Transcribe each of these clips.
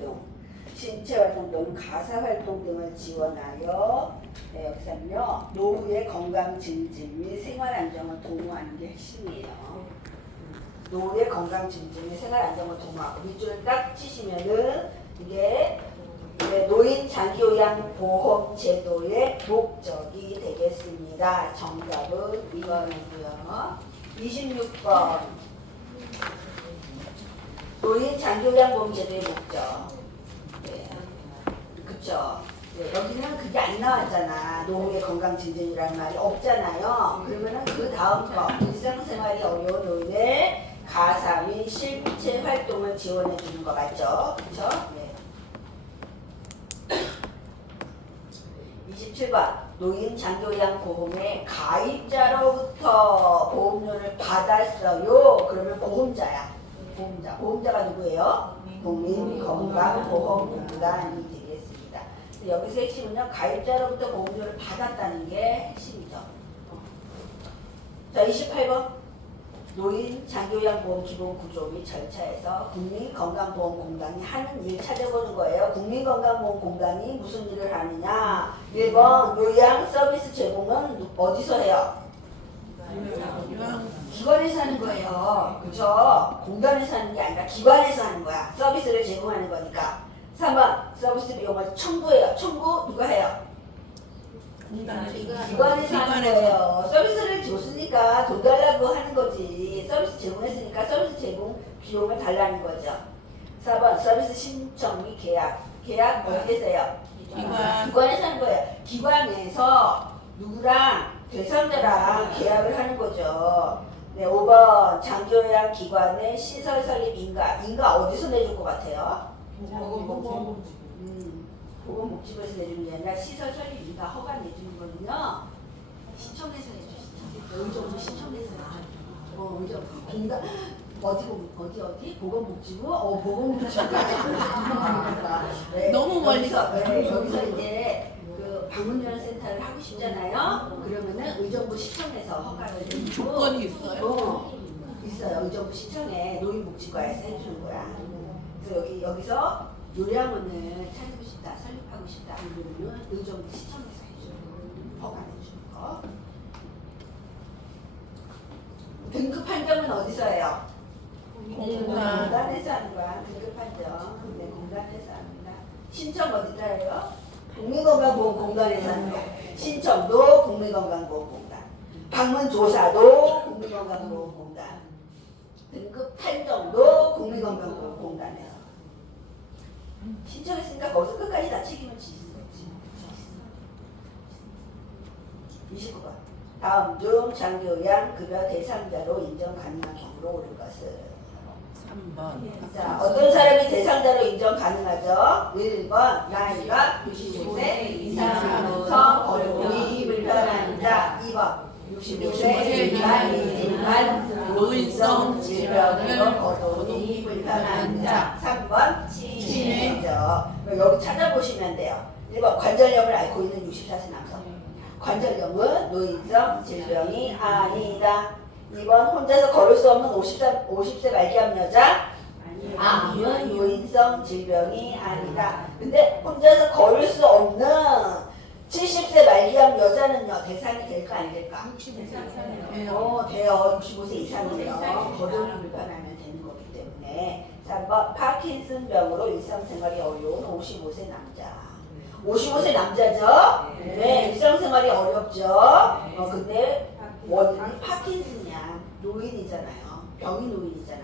활동, 신체 활동 또는 가사 활동 등을 지원하여 여기서는요 노후의 건강 증진 및 생활 안정을 도모하는 게 핵심이에요. 노후의 건강 증진 및 생활 안정을 도모하고 밑줄을 딱 치시면은 이게 노인 장기요양 보험 제도의 목적이 되겠습니다. 정답은 이거는요. 26번 노인 장기요양 보험 제도의 목적. 네. 그쵸? 네. 여기는 그게 안 나왔잖아. 노후의 건강 증진이라는 말이 없잖아요. 그러면은 그 다음 거 일상생활이 어려운 노인의 가사 및 실체 활동을 지원해 주는 거 맞죠? 그쵸? 네. 27번 노인 장기요양 보험의 가입자로부터 보험료를 받았어요. 그러면 보험자야. 보험자가 누구예요? 국민건강보험공단이 되겠습니다. 여기서 핵심은요. 가입자로부터 보험료를 받았다는 게 핵심이죠. 자, 28번 노인 장기요양보험 기본구조 및 절차에서 국민건강보험공단이 하는 일 찾아보는 거예요. 국민건강보험공단이 무슨 일을 하느냐. 1번 요양 서비스 제공은 어디서 해요? 기관에서 하는 거예요. 그쵸? 공단에서 하는 게 아니라 기관에서 하는 거야. 서비스를 제공하는 거니까. 3번 서비스 비용을 청구해요. 청구 누가 해요? 기관에서 하는 거예요. 서비스를 줬으니까 돈 달라고 하는 거지. 서비스 제공했으니까 서비스 제공 비용을 달라는 거죠. 4번 서비스 신청 및 계약. 계약 어디에서 해요? 기관에서 하는 거예요. 기관에서 누구랑 대상자랑 계약을 하는 거죠. 네, 5번 장기요양 기관의 시설 설립 인가 어디서 내줄 것 같아요? 보건복지부에서 내주는 게 아니라 시설 설립 인가 허가 내주는 거는요 시청에서 내주시죠. 의정부 시청에서 내주죠. 의정 공단 어디 보건복지부 보건복지부까지 네, 너무 멀리서 여기서 이제 그 방문요양센터를 하고 싶잖아요. 그러면은 의정부 시청에서 허가를 내주고 조건이 있어요? 있어요. 의정부 시청에 노인복지과에서 해주는 거야. 그래서 여기서 요양원을 차리고 싶다, 설립하고 싶다 그러면 의정부 시청에서 해주는 거, 허가 내주는 거. 등급 판정은 어디서 해요? 공단에서 하는 거야. 등급 판정. 네, 공단에서 합니다. 신청 어디다 해요? 국민건강보험공단에서 하는 거야. 신청도 국민건강보험공단. 방문조사도 국민건강보험공단. 등급 판정도 국민건강보험공단에서. 신청했으니까 거기서 끝까지 다 책임을 지는 거지. 29번. 다음 중 장기요양 급여 대상자로 인정 가능한 경우로 옳은 것은 3번. 자, 어떤 사람이 대상자로 인정 가능하죠? 1번 나이가 65세 이상으로서 거동이 불편한 자. 2번 65세 미만이지만 노인성 질병으로 거동이 불편한 자. 3번 치매죠. 여기 찾아보시면 돼요. 1번 관절염을 앓고 있는 64세 남성. 관절염은 노인성 질병이 아니다. 2번 혼자서 걸을 수 없는 50세 말기암 여자. 암은 노인성 질병이 아니다. 근데 혼자서 걸을 수 없는 70세 말기암 여자는요 대상이 될까 안 될까? 65세 돼요. 65세 이상이면 거동이 불편하면 되는 거기 때문에. 3번 파킨슨병으로 일상생활이 어려운 55세 남자. 55세 남자죠? 네, 일상생활이 어렵죠? 근데 원인이 파킨슨이야. 노인이잖아요. 병이 노인이잖아.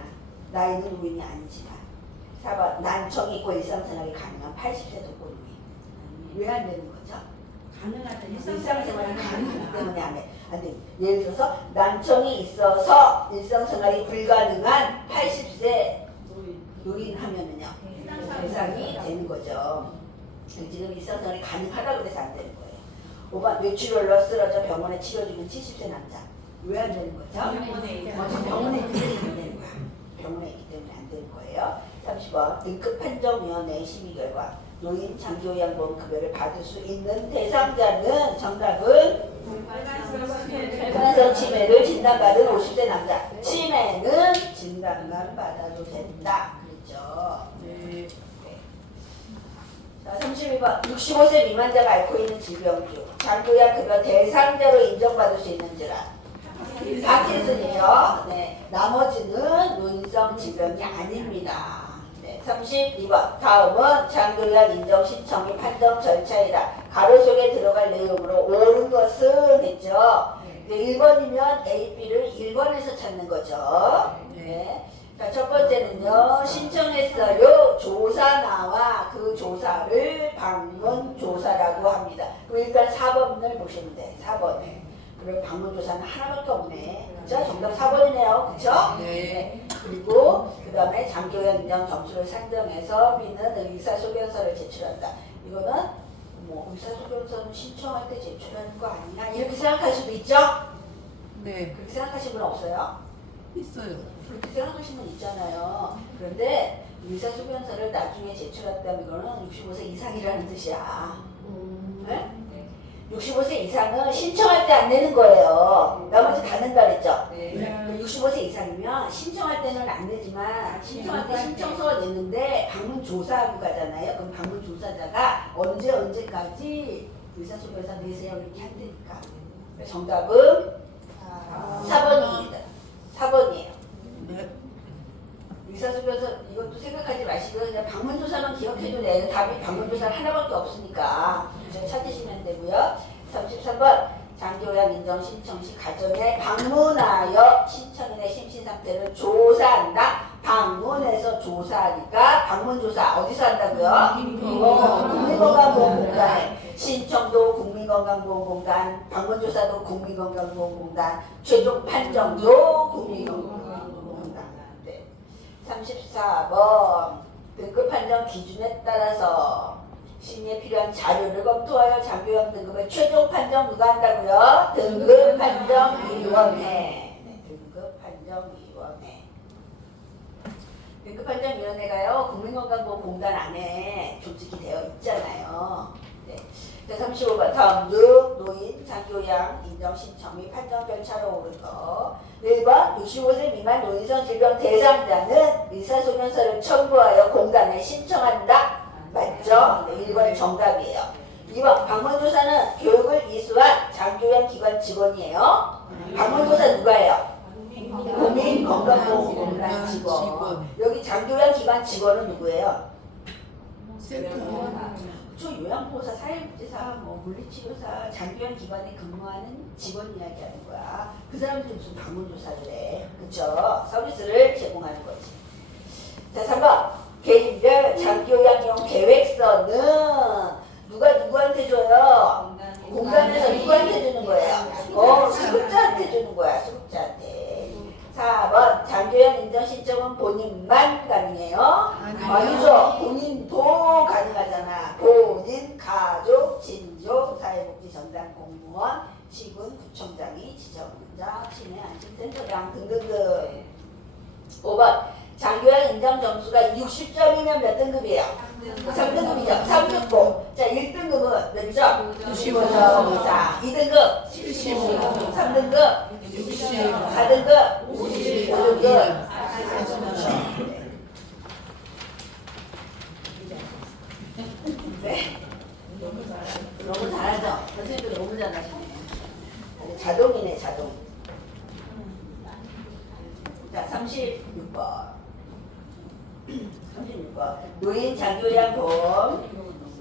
나이는 노인이 아니지만. 4번 난청이 있고 일상생활이 가능한 80세 독거노인. 왜 안 되는 거죠? 가능하다. 일상생활이 가능하기 때문에 안 돼. 예를 들어서 난청이 있어서 일상생활이 불가능한 80세 노인 하면은요 대상이 되는 거죠. 지금 일상생활이 가능하다고 해서 안 되는 거예요. 5번 뇌출혈로 쓰러져 병원에 치료 중인 70세 남자. 왜 안 되는 거죠? 병원에 있기 때문에 안 되는 거야. 병원에 있기 때문에 안 되는 거예요. 30번 등급판정위원회 심의 결과 노인 장기요양보험 급여를 받을 수 있는 대상자는 정답은 혈관성 치매를 진단받은 50세 남자. 치매는 진단만 받아도 된다. 그렇죠? 네. 31번 65세 미만자가 앓고 있는 질병 중 장기요양급여 대상자로 인정받을 수 있는 질환 파킨슨이요. 네, 나머지는 노인성 질병이 아닙니다. 네, 32번 다음은 장기요양 인정 신청 및 판정 절차이다. 가로 속에 들어갈 내용으로 옳은 것은 했죠. 네, 1번이면 A, B를 1번에서 찾는 거죠. 네. 자, 첫 번째는요. 신청했어요. 조사 나와 그 조사를 방문 조사라고 합니다. 그럼 일단 4번을 보시면 돼. 4번. 그럼 방문 조사는 하나밖에 없네. 그죠? 정답 4번이네요. 그쵸? 네. 그리고 그 다음에 장기요양 인정 점수를 상정해서 B는 의사소견서를 제출한다. 이거는 뭐 의사소견서는 신청할 때 제출하는 거 아니냐 이렇게 생각할 수도 있죠? 네. 그렇게 생각하시는 분 없어요? 있어요. 그렇게 생각하시는 분 있잖아요. 그런데 의사소견서를 나중에 제출한다면 이거는 65세 이상이라는 뜻이야. 네? 65세 이상은 신청할 때 안 내는 거예요. 나머지 다 낸다 그랬죠? 네. 65세 이상이면 신청할 때는 안 내지만 신청할 때 신청서가 냈는데 방문 조사하고 가잖아요. 그럼 방문 조사자가 언제까지 의사소견서 내세요 이렇게 한다니까. 정답은 4번입니다. 4번이에요. 네. 의사소견서 이것도 생각하지 마시고 그냥 방문조사만 기억해도 돼. 답이 방문조사 하나밖에 없으니까 찾으시면 되고요. 33번 장기요양 인정 신청 시 가정에 방문하여 신청인의 심신상태를 조사한다. 방문해서 조사하니까 방문조사 어디서 한다고요? 국민건강보험공단에 신청도 국민건강보험공단, 방문조사도 국민건강보험공단, 최종 판정도 국민건강보험공단. 네. 34번 등급 판정 기준에 따라서 심의에 필요한 자료를 검토하여 장기요양 등급의 최종 판정 누가 한다고요? 등급판정위원회. 네, 등급판정위원회. 등급판정위원회가요 국민건강보험공단 안에 조직이 되어 있잖아요. 네. 자, 35번 다음 중 노인 장기요양 인정 신청 및 판정 절차로 오른 거 1번 65세 미만 노인성 질병 대상자는 의사소견서를 첨부하여 공단에 신청한다. 맞죠? 네, 1번이 정답이에요. 2번 방문조사는 교육을 이수한 장기요양 기관 직원이에요. 방문조사 누가 해요? 국민건강보험공단 직원. 여기 장기요양 기관 직원은 누구예요? 센터. 저 요양보호사, 사회복지사, 뭐 물리치료사, 장기요양 기관에 근무하는 직원 이야기하는 거야. 그 사람들이 무슨 방문조사를 해. 그쵸? 서비스를 제공하는 거지. 자, 3번. 개인별 장기요양용 계획서는 누가 누구한테 줘요? 공단에서 누구한테 주는 거예요? 수급자한테 주는 거야. 수급자한테. 4번 장기요양 인정 신청은 본인만 가능해요? 아니죠. 본인도 가능하잖아. 본인, 가족, 친족, 사회복지전담 공무원, 시군, 구청장이 지정자, 치매 안심센터장 등등등. 5번 장기요양 인정 점수가 60점이면 몇 등급이에요? 3등급이죠. 3등급. 자, 1등급은 몇 점? 95점 이상. 2등급 75점. 3등급 60. 4등급 5등급. 네. 너무 잘하죠? 선생님도 너무 잘하시네. 자동이네, 자동. 자, 36번. 36번. 노인 장기요양보험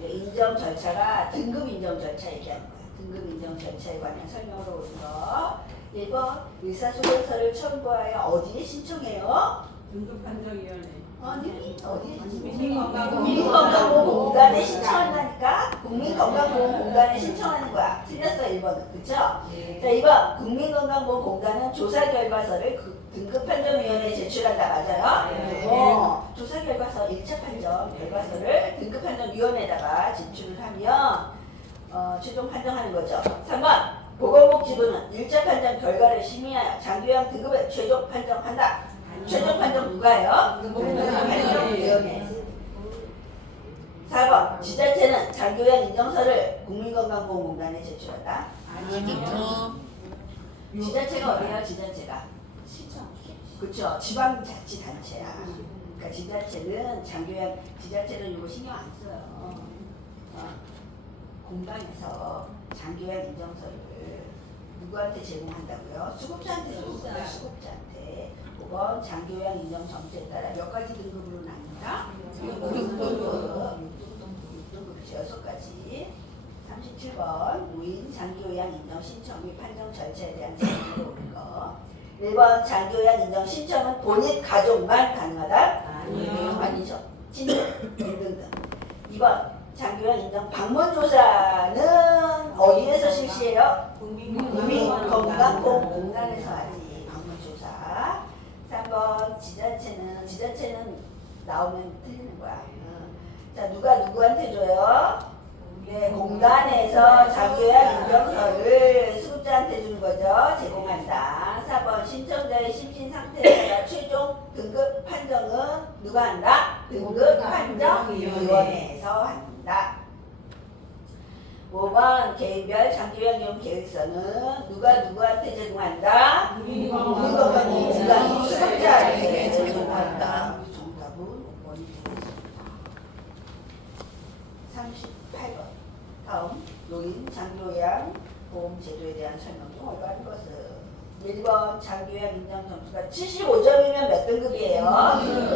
인정 절차가 등급 인정 절차 얘기하는 거야. 등급 인정 절차에 관한 설명으로 오는 거. 1번 의사소견서를 첨부하여 어디에 신청해요? 등급판정위원회. 아니 어디에 국민건강보험공단. 국민건강보험공단에 신청한다니까? 국민건강보험공단에 신청하는 거야. 틀렸어 1번은. 그쵸? 자 2번 국민건강보험공단은 조사 결과서를 등급판정위원회에 제출한다. 맞아요? 조사 결과서 1차 판정 결과서를 등급판정위원회에다가 제출을 하면 최종 판정하는 거죠. 3번 보건복지부는 1차 판정 결과를 심의하여 장기요양 등급을 최종 판정한다. 최종 판정 누가 해요? 등급판정위원회. 4번 지자체는 장기요양 인정서를 국민건강보험공단에 제출한다. 아니죠. 지자체가 어디야? 지자체가 그쵸? 지방자치단체야. 그러니까 지자체는 장기요양 지자체는 이거 신경 안 써요. 공단에서 장기요양 인정서를 누구한테 제공한다고요? 수급자한테 제공해요. 수급자한테. 5번 장기요양 인정 점수에 따라 몇 가지 등급으로 나뉩니다. 6등급이죠. 6가지. 37번 노인 장기요양 인정 신청 및 판정 절차에 대한 제공으로 오는 거. 1번 장기요양 인정 신청은 본인 가족만 가능하다? 아니요. 아니죠. 친족 1등급. 2번 장기요양 인정 방문조사는 어디에서 실시해요? 국민건강보험공단에서 하지. 방문조사. 3번 지자체는 나오면 틀리는 거야. 자, 누가 누구한테 줘요? 네, 공단에서 장기요양 인정서를 수급자한테 주는 거죠. 제공한다. 4번 신청자의 심신 상태에 따라 최종 등급 판정은 누가 한다? 등급판정위원회에서 한다. 5번 개인별 장기요양 이용 계획서는 누가 누구한테 제공한다? 국민건강보험공단이 수급자에게 제공한다. 정답은 5번이 되겠습니다. 38번 다음 노인 장기요양 보험 제도에 대한 설명 중 올바른 것은 1번 장기요양 인정 점수가 75점이면 몇 등급이에요?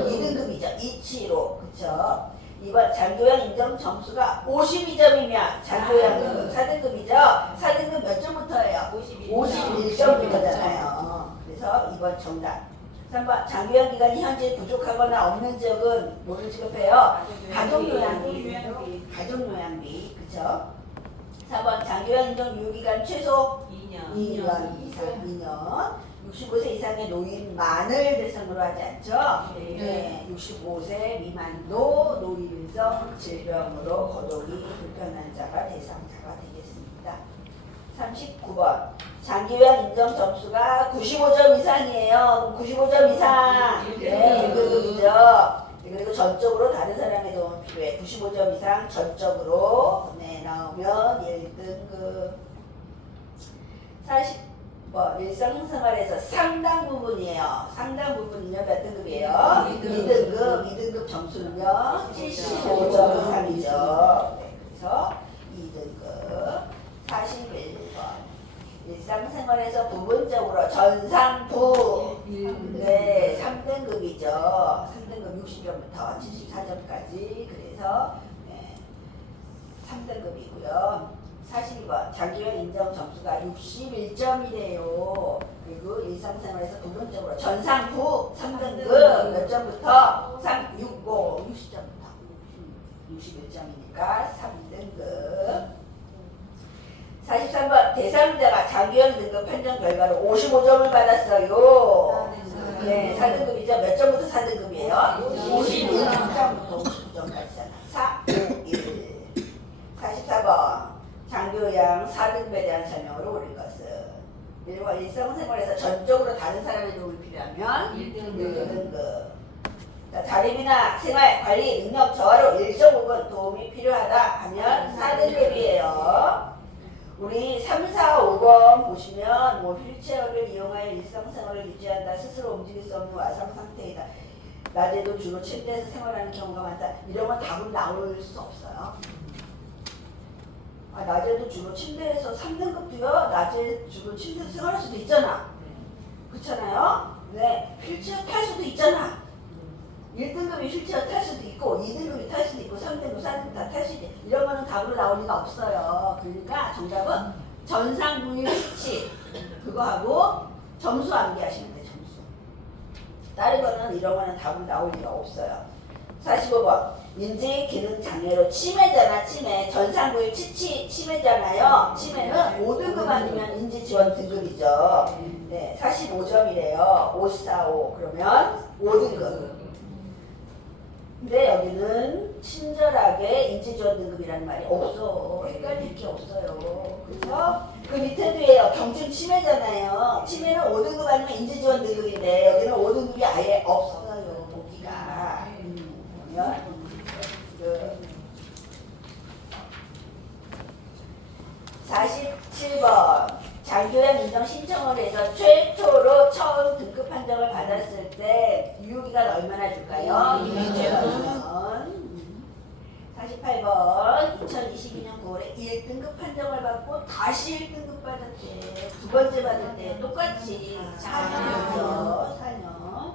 2등급이죠. 275 그쵸? 2번 장기요양 인정 점수가 52점이면 장기요양 등급 4등급이죠? 4등급 몇 점부터예요? 51점부터잖아요. 그래서 2번 정답. 3번 장기요양 기간이 현재 부족하거나 없는 지역은 뭐를 지급해요? 가족요양비. 가족요양비 그쵸? 4번 장기요양 인정 유효기간 최소 2년 이상 2년 65세 이상의 노인만을 대상으로 하지 않죠? 네. 65세 미만도 노인성 질병으로 거동이 불편한 자가 대상자가 되겠습니다. 39번 장기요양 인정 점수가 95점 이상이에요. 95점 이상 1등급이죠. 그리고 전적으로 다른 사람의 도움이 필요해. 95점 이상 전적으로 나오면 1등급. 40번 일상생활에서 상당 부분이에요. 상당 부분은요 몇 등급이에요? 2등급 점수는요 75점 이상이죠. 네, 그래서 2등급. 41번 일상생활에서 부분적으로 전상부 네 3등급이죠. 3등급 60점부터 74점까지 그래서 네, 3등급이고요. 42번 장기요양 인정 점수가 61점이래요. 그리고 일상생활에서 부분적으로 전상부 3등급 몇 점부터? 60점부터 61점이니까 3등급. 43번 대상자가 장기요양 등급 판정 결과로 55점을 받았어요. 네, 4등급이죠. 몇 점부터 4등급이에요? 51점부터 59점까지잖아. 4, 5, 1. 44번 장기요양 4등급에 대한 설명으로 옳은 것은 1번 일상생활에서 전적으로 다른 사람의 도움이 필요하면 1등급. 자, 자립이나 생활, 관리, 능력 저하로 일정 부분 도움이 필요하다 하면 4등급이에요. 우리 3, 4, 5번 보시면 뭐 휠체어를 이용하여 일상생활을 유지한다. 스스로 움직일 수 없는 와상 상태이다. 낮에도 주로 침대에서 생활하는 경우가 많다. 이런 건 답은 나올 수 없어요. 낮에도 주로 침대에서 3등급도요. 낮에 주로 침대에서 생활할 수도 있잖아. 그렇잖아요. 네, 휠체어 탈 수도 있잖아. 1등급이 휠체어 탈 수도 있고 2등급이 탈 수도 있고 3등급, 4등급 다 탈 수도 있고 이런 거는 답으로 나올 리가 없어요. 그러니까 정답은 전상부유 수치 그거하고 점수 암기하시면 돼요. 점수. 다른 거는 이런 거는 답으로 나올 리가 없어요. 45번 인지 기능 장애로 치매잖아. 치매 전상부유 치매잖아요. 치매는 5등급 아니면 인지 지원 등급이죠. 네, 45점이래요. 5, 4, 5 그러면 5등급. 근데 여기는 친절하게 인지지원 등급이라는 말이 없어. 헷갈릴 게 없어요. 그래서 그 밑에도 해요. 경증 치매잖아요. 치매는 5등급 아니면 인지지원 등급인데 여기는 5등급이 아예 없어요. 보기가. 보면 그 47번 장기요양 인정 신청을 해서 최초로 처음 등급 판정을 받았을 때 유효기간 얼마나 줄까요? 2년. 48번 2022년 9월에 1등급 판정을 받고 다시 1등급 받았대. 두 번째 받을 때 똑같이 4년이죠. 4년.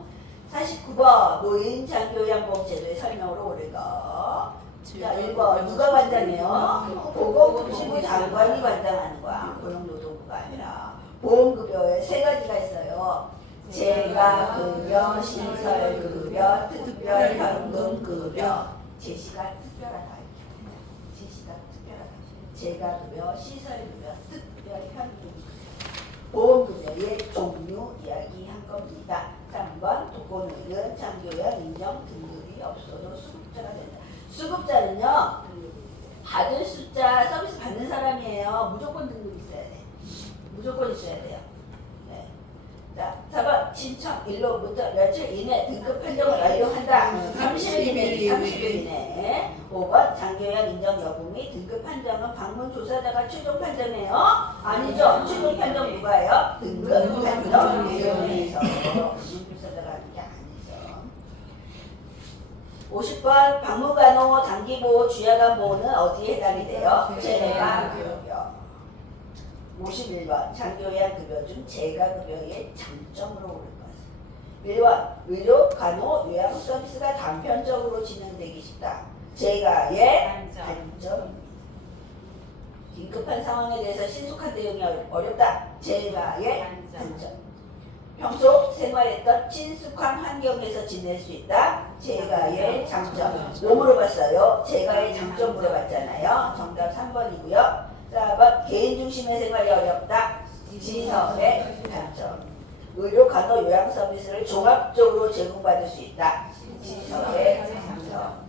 49번 노인 장교양보험제도의 설명으로 옳은 거. 자, 1번 누가 관장해요? 보건복지부 장관이 관장하는 거야. 고용노동부가 아니라. 보험급여에 세 가지가 있어요. 재가급여, 시설급여, 특별현금급여. 제시가 특별하다. 제시가 특별하다. 재가급여, 시설급여, 특별현금급여. 보험급여의 종류 이야기한 겁니다. 3번 독거노인은 장교양 인정 등급이 없어도 수급자가 된다. 수급자는요, 받을 숫자 서비스 받는 사람이에요. 무조건 등급이 있어야 돼. 무조건 있어야 돼요. 네. 자, 4번 신청 일로부터 며칠 이내 등급 판정을 완료한다. 30일 이내, 30일 이내. 5번 장교양 인정 여부 및 등급 판정은 방문 조사자가 최종 판정해요? 아니죠. 최종 판정 누가예요? 등급 판정 위원회에서. 조사자가 하는 게 아니죠. 50번 박물관호 단기보호 주야간보호는 어디에 해당이 돼요? 재가급여. 51번 장교양급여 중 재가급여의 장점으로 옳은 것은 1번 의료, 간호, 요양 서비스가 단편적으로 진행되기 쉽다. 재가의 단점입니다. 긴급한 상황에 대해서 신속한 대응이 어렵다. 재가의 단점. 평소 생활했던 친숙한 환경에서 지낼 수 있다. 재가의 장점. 뭐 물어봤어요? 재가의 장점 물어봤잖아요. 정답 3번이고요. 4번 개인 중심의 생활이 어렵다. 시설의 단점. 의료, 간호, 요양 서비스를 종합적으로 제공받을 수 있다. 시설의 장점.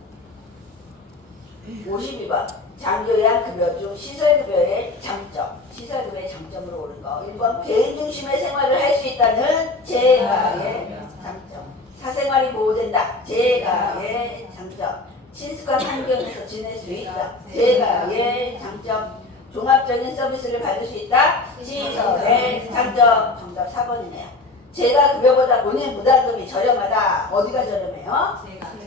52번 장교양 급여 중 시설급여의 장점. 시설급여의 장점으로 옳은 거. 1번 개인 중심의 생활을 할 수 있다는 재가의 장점. 사생활이 보호된다. 재가의 장점. 친숙한 환경에서 지낼 수 있다. 재가의 장점. 종합적인 서비스를 받을 수 있다. 시설의 장점. 정답 4번이네요. 재가 급여보다 본인 부담금이 저렴하다. 어디가 저렴해요?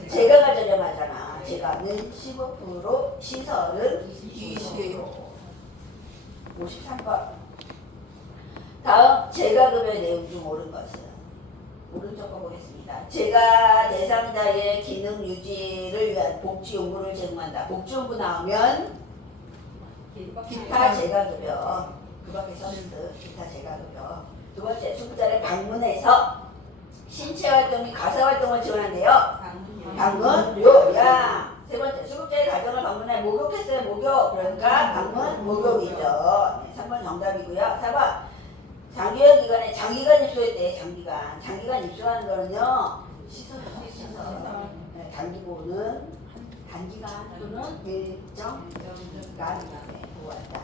재가가 저렴하잖아. 재가는 15%, 시설은 20%. 53번. 다음 재가급여의 내용 중 옳은 것은 오른쪽 거 보겠습니다. 재가 대상자의 기능 유지를 위한 복지용구를 제공한다. 복지용구 나오면 기타 재가급여. 그 밖에 서비스 기타 재가급여. 두 번째 수급자를 방문해서 신체활동 및 가사활동을 지원한대요. 방문, 요양. 세 번째 수급자의 가정을 방문해 목욕했어요. 목욕. 그러니까 방문, 목욕이죠. 네, 3번 정답이고요. 4번 장기간 기간에 장기간 입소했대. 장기간. 장기간 입소하는 거는요. 시설이죠. 시설. 네, 단기보호는 단기간 또는 일정 기간 보호한다.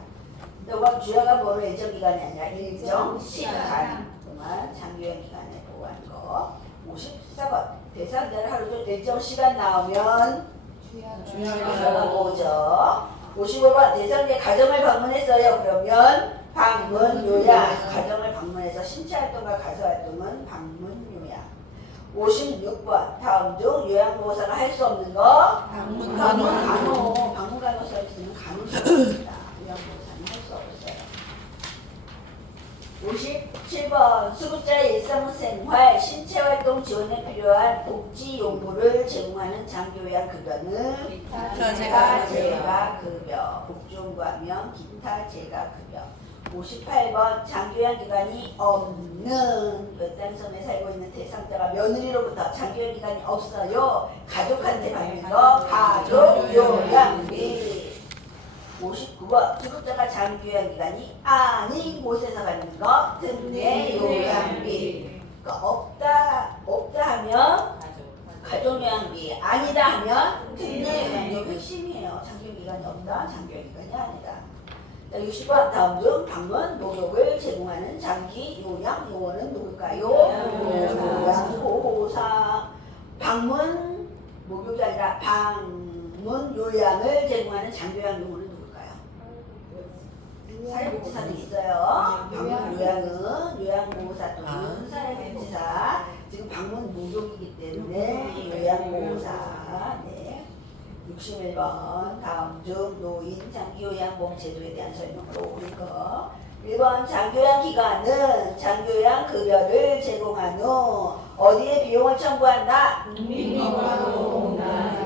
5번 주야간 보호는 일정 기간이 아니라 일정 시간 동안 장기간 기간에 보호하는 거. 54번 대상자를 하루 종일 일정 시간 나오면 주야간 보호죠. 55번 대상자의 가정을 방문했어요. 그러면 방문 요양. 가정을 방문해서 신체활동과 가사활동은 방문 요양. 56번 다음 중 요양보호사가 할 수 없는 거 방문 간호. 방문 간호 서비스는 간호 서비스입니다. 요양보호사는 할 수 없어요. 57번 수급자의 일상생활 신체활동 지원에 필요한 복지용구를 제공하는 장교양 급여는 기타 재가급여. 복지용구하면 기타 재가급여. 58번 장교양 기간이 없는 외딴섬에 살고 있는 대상자가 며느리로부터 장교양 기간이 없어요. 가족한테 받는 거 가족요양비. 59번 수급자가 장교양 기간이 아닌 곳에서 받는 거 특례요양비. 그러니까 없다 하면 가족요양비, 아니다 하면 특례요양비. 핵심이에요. 장교양 기간이 없다, 장교양 기간이 아니다. 60번 다음 중 방문 목욕을 제공하는 장기 요양 요원은 누굴까요? 요양보호사. 방문 목욕이 아니라 방문 요양을 제공하는 장교양 요원은 누굴까요? 사회복지사도 있어요. 방문 요양은 요양보호사 또는 사회복지사. 지금 방문 목욕이기 때문에 요양보호사. 네. 61번 다음 중 노인 장기요양보험 제도에 대한 설명으로 옳은 거. 1번 장교양 기관은 장교양 급여를 제공한 후 어디에 비용을 청구한다? 국민건강보험공단.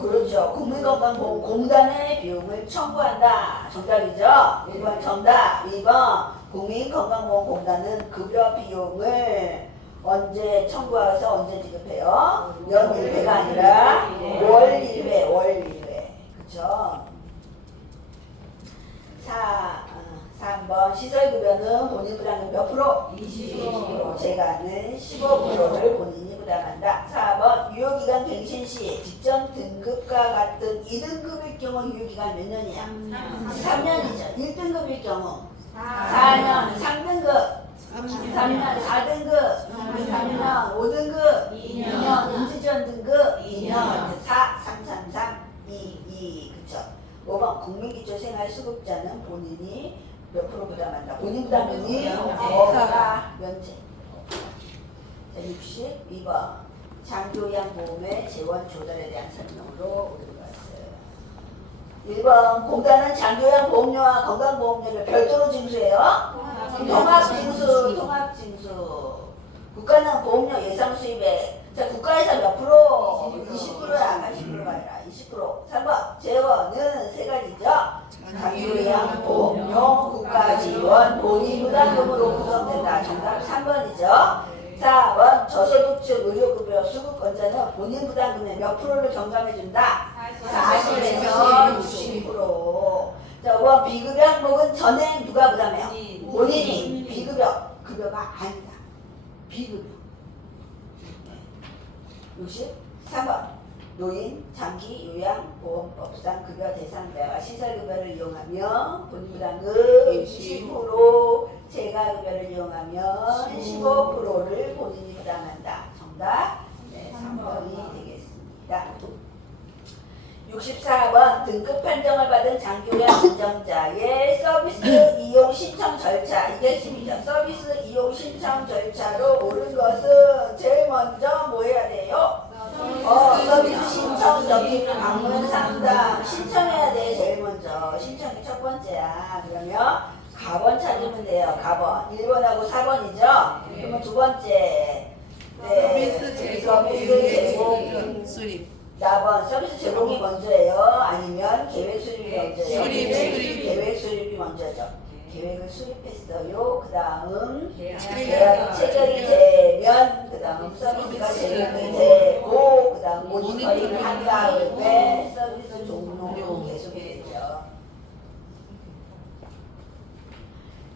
그렇죠. 국민건강보험공단에 비용을 청구한다. 정답이죠? 1번 정답. 2번 국민건강보험공단은 급여 비용을 언제 청구해서 언제 지급해요? 연 1회가 아니라 월 1회, 월 1회. 그쵸? 3번 시설급여는 본인 부담금 몇 프로? 20%. 제가는 15%를 본인이 부담한다. 4번 유효기간 갱신 시 직전 등급과 같은 2등급일 경우 유효기간 몇 년이야? 3년이죠. 1등급일 경우 4년, 3등급 3년, 4등급 3년, 5등급 2년, 임시지원 등급 2년, 4, 3, 3, 3, 2, 그쵸? 5번 국민기초생활수급자는 본인이 몇 프로 부담한다? 본인 부담금이 없다. 면제. 자, 62번 장교양보험의 재원 조달에 대한 설명으로 옳은 것은 1번 공단은 장교양보험료와 건강보험료를 별도로 징수해요. 통합징수, 통합징수. 국가는 보험료 예상 수입액. 자, 국가에서 몇 프로? 20%야. 80%가 아니라 20%. 3번 재원은 세 가지죠. 장교양, 보험료, 국가지원, 본인부담금으로 구성된다. 정답 3번이죠. 4번 저소득층 의료급여 수급권자는 본인부담금의 몇 프로를 경감해준다? 40에서 60%. 자, 5번 비급여 항목은 전액 누가 부담해요? 본인이. 비급여, 급여가 아니다. 비급여. 63번 노인 장기 요양 보험법상 급여 대상자가 시설급여를 이용하면 본부담금 20%, 재가급여를 이용하면 15%를 본인이 부담한다. 정답 3번이 되겠습니다. 64번 등급 판정을 받은 장교양 인정자의 서비스 이용 신청 절차. 이게 핵심이죠. 서비스 이용 신청 절차로 옳은 것은 제일 먼저 뭐 해야 돼요? 서비스 신청 접수 방문 상담 신청해야 돼. 제일 먼저 신청이 첫 번째야. 그러면 가번 찾으면 돼요. 가번 1번하고 4번이죠. 그러면 두 번째 서비스 제공 수립. 4번 서비스 제공이 먼저예요? 아니면 계획 수립이 먼저예요? 수립. 계획 수립이 먼저죠. 계획을 수립했어요. 그 다음 계약 계약 체결이 되면 그 다음 서비스가 제공이 되고 그 다음 모니터링을 한 다음에 서비스 종료로 계속이 되죠.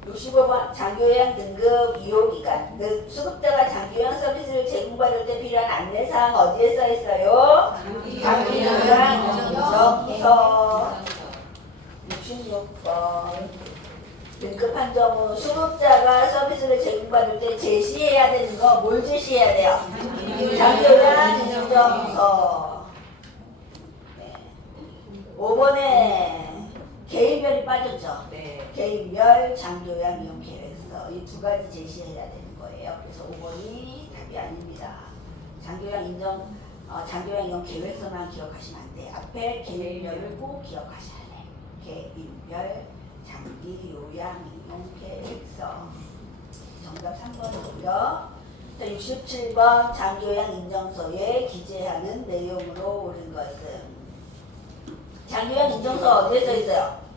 65번 장교양 등급 이용기간 등 수급자가 장교양 서비스를 제공받을 때 필요한 안내사항 어디에 써 있어요? 장교양 인정서. 66번 등급 판정 후 수급자가 서비스를 제공받을 때 제시해야 되는 거 뭘 제시해야 돼요? 장교양 인정서. 5번에 개인별이 빠졌죠? 개인별 장교양 이용 계획서 이 두 가지 제시해야 되는 거예요. 그래서 5번이 답이 아닙니다. 장교양 인정 장교양 이용 계획서만 기억하시면 안 돼. 앞에 개인별을 꼭 기억하셔야 돼. 개인별 장기 요양 이용 계획서. 정답 3번이고요. 자, 67번 장교양 인정서에 기재하는 내용으로 옳은 것은 장교양 인정서 어디에 써 있어요?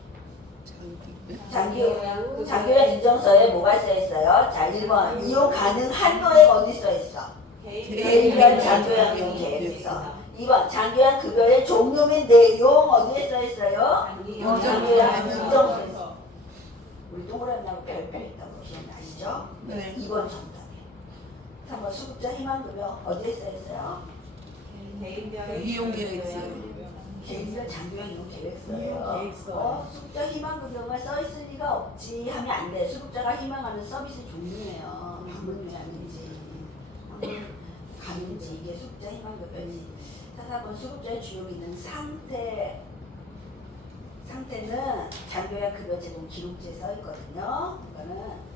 장교양 인정서에 뭐가 써 있어요? 자, 1번 이용 가능 한도에 어디 써 있어? 개인별 장교양 이용 계획서. 2번 장교양 급여의 종류 및 내용 어디에 써 있어요? 장교양 인정서에서. 우리 동그라미하고 별표 있다고 기억나시죠? 네. 2번 정답이에요. 3번 수급자 희망급여 어디에 써 있어요? 이용 계획서. 개인별 장교양 이용 계획서예요. 수급자 희망급여가 써 있을 리가 없지 하면 안 돼. 수급자가 희망하는 서비스 종류예요. 방문요양인지, 방문 가는지 이게 수급자 희망급여지. 4번 수급자의 주요 있는 상태는 장교양 급여 제공 기록지에 써 있거든요. 이거는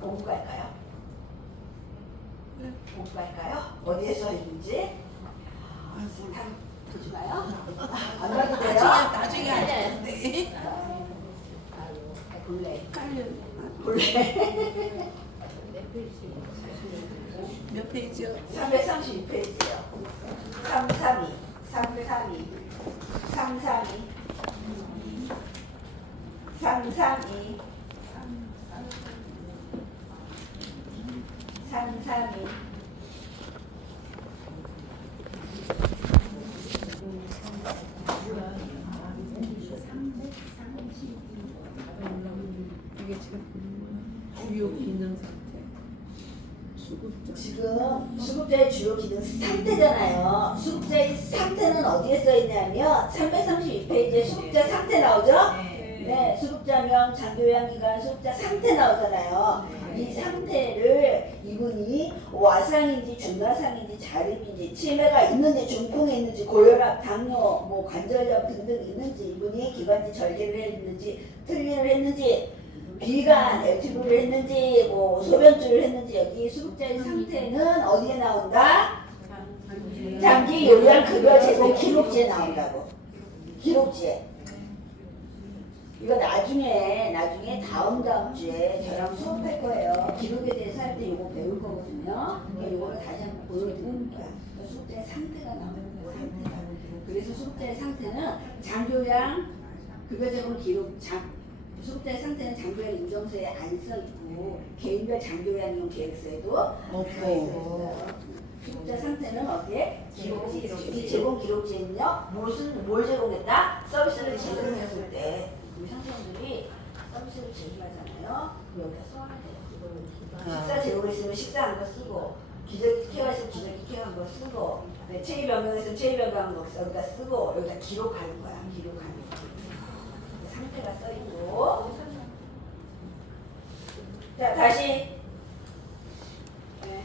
공부할까요? 네. 공부할까요? 어디에 써 있는지? 보지 마요. 안 봐도 돼요? 나중에 할 텐데. 볼래. 깔려. 볼래. 몇 페이지요? 332페이지요. 332. 332. 332. 332. 332. 이게 지금 주요 기능 상태. 수급자. 지금 수급자의 주요 기능 상태잖아요. 수급자의 상태는 어디에 써 있냐면 332페이지에 수급자 상태 나오죠? 네, 수급자명, 장교양기간, 수급자 상태 나오잖아요. 이 상태를 이분이 와상인지 중가상인지 자립인지 치매가 있는지 중풍이 있는지 고혈압, 당뇨, 뭐 관절염 등등 있는지 이분이 기관지 절개를 했는지 틀니를 했는지 비관, 액티브를 했는지 뭐 소변줄을 했는지 여기 수급자의 상태는 어디에 나온다? 장기 요양 급여 제공 기록지에 나온다고. 기록지에. 이거 나중에 다음 주에 저랑 수업할 거예요. 기록에 대해서 할 때 이거 배울 거거든요. 이거를 다시 한번 보여드리는 거야. 수급자의 상태가 나오는 거야. 상태가. 그래서 수급자의 상태는 장교양 급여 제공 기록 수급자의 상태는 장교양 인정서에 안 써 있고 개인별 장교양용 계획서에도 안 써 있어요. 수급자 상태는 어디에? 기록지. 이 제공 기록지는요, 뭘 제공했다? 서비스를 제공했을 때 우리 선생님들이 서비스를 제공하잖아요. 여기다 써야 돼요. 식사 제공했으면 식사한 거 쓰고, 기저귀 케어가 있으면 기저귀 케어한 거 쓰고, 네, 체위 변경했으면 체위 변경한 거 여기다 쓰고, 여기다 기록하는 거야. 기록하는 거. 상태가 써 있고. 자, 다시 네.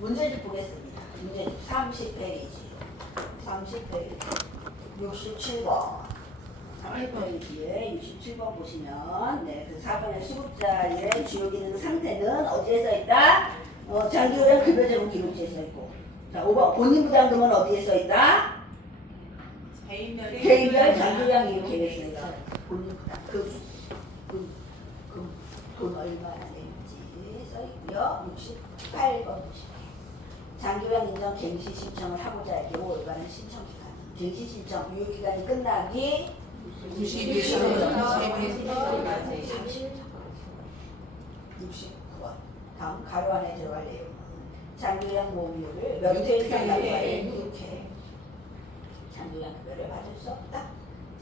문제집 보겠습니다. 문제집 30페이지. 30페이지. 67번. 30페이지에 67번 보시면, 네, 그 4번의 수급자의 주요 기능 상태는 어디에 써 있다? 장기요양 급여 제공 기록지에 써 있고. 자, 5번 본인 부담금은 어디에 써 있다? 개인별 장기요양 이용 계획서에 있어. 본인 부담금. 돈 얼마나 내는지 써 있고요. 68번 보시면 장기요양 인정 갱신 신청을 하고자 할 경우 올바른 신청 기간. 갱신 신청 유효 기간이 끝나기 90일 69번. 다음 가로 안에 들어갈 내용. 장기요양 보험료를 몇 회 이상 납부하여 6회. 장기요양 급여를 받을 수 없다.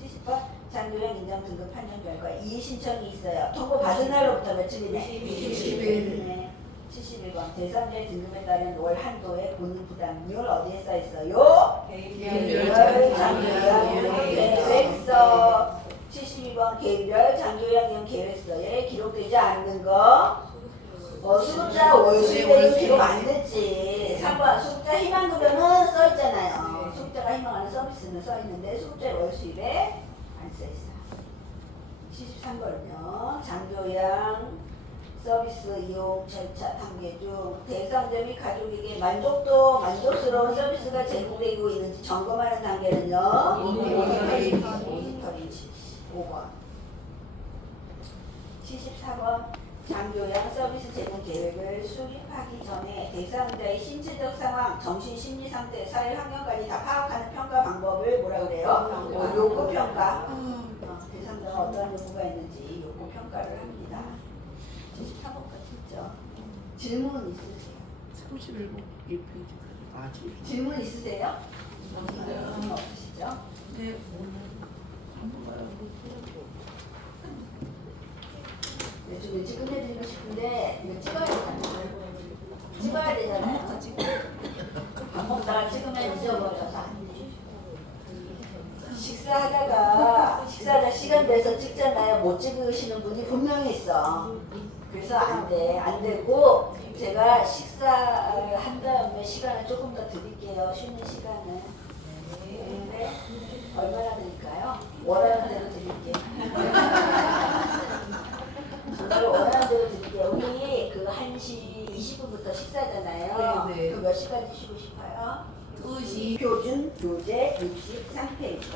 70번. 장기요양 인정 등급 판정 결과 이의 신청이 있어요. 통보 받은 날로부터 며칠이네? 90일. 71번. 제3자의 등급에 따른 월 한도의 본인 부담률 어디에 써 있어요? 개인별 장기요양 이용 계획서. 72번. 개인별 장기요양 이용 계획서에 기록되지 않는 거. 수급자 월수입에는 기록 안 됐지. 3번. 수급자 희망급여는 써 있잖아요. 수급자가 희망하는 서비스는 써 있는데 수급자의 월수입에 안 써 있어. 73번은요. 장교양 서비스 이용 절차 단계 중 대상자 및 가족에게 만족스러운 서비스가 제공되고 있는지 점검하는 단계는요. 모니터링 5번. 74번. 장교양 서비스 제공 계획을 수립하기 전에 대상자의 신체적 상황, 정신 심리 상태, 사회 환경까지 다 파악하는 평가 방법을 뭐라 그래요? 요구 평가. 대상자가 어떠한 요구가 있는지 요구 평가를 합니다. 74번까지 있죠. 질문 있으세요? 37번 1페이지. 질문 있으세요? 질문 없으시죠? 네. 한번 봐요. 네, 좀 일찍 끝내드리고 싶은데 이거 찍어야 되잖아요. 찍어야 되잖아요. 밥 먹다가 찍으면 잊어버려서 안 돼. 식사하다가 시간 내서 찍잖아요. 못 찍으시는 분이 분명히 있어. 그래서 안 돼. 안 되고 제가 식사한 다음에 시간을 조금 더 드릴게요. 쉬는 시간을. 네. 얼마나 드릴까요? 원하는 대로 드릴게요. 저를 원하는 대로 드릴게요. 우리 그 1시 20분부터 식사잖아요. 네, 네. 그 몇 시까지 쉬고 싶어요? 2시. 표준 교재 63페이지.